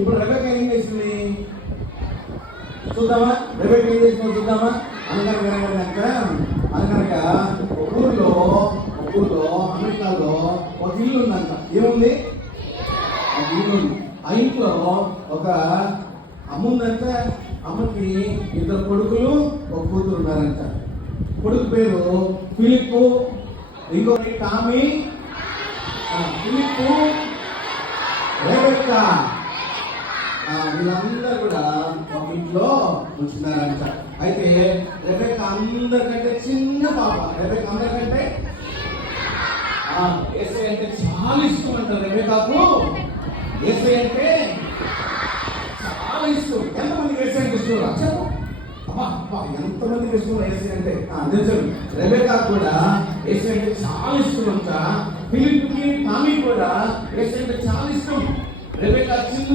ఇప్పుడు రెబెక్కా ఏం చేసింది చూద్దామా? రెబెక్కా ఏం చేసిందో చూద్దామా? అనగనక ఒక ఊర్లో అమెరికాలో ఒక ఇల్లు ఉందంట. ఏముంది? ఒక ఇల్లు ఉంది. ఆ ఇంట్లో ఒక అమ్మ ఉందంట. అమ్మకి 2 కొడుకులు, ఒక కూతురు ఉన్నారంట. కొడుకు పేరు ఫిలిప్పు, ఇంకొకటి టామీ, ఫిలిప్పు, రెబెక్కా. వీళ్ళందరూ కూడా ఒక ఇంట్లో కూర్చున్నారంట. అయితే రెబెక్కా అందరికంటే చిన్న పాప. రెబెక్కా అందరికంటే యేసయ్య అంటే చాలా ఇష్టం అంట. రెబెక్కాకు యేసయ్య అంటే చాలా ఇష్టం. ఎంతమందికి యేసయ్య అంటే ఇష్టం? చెప్పు. ఎంతమందికి ఇష్టం యేసయ్య అంటే? నిజం. రెబెక్కా కూడా యేసయ్య అంటే చాలా ఇష్టం అంట. ఫిలిప్కి టామీ కూడా యేసయ్య అంటే చాలా ఇష్టం. రెబెక్కా చిన్న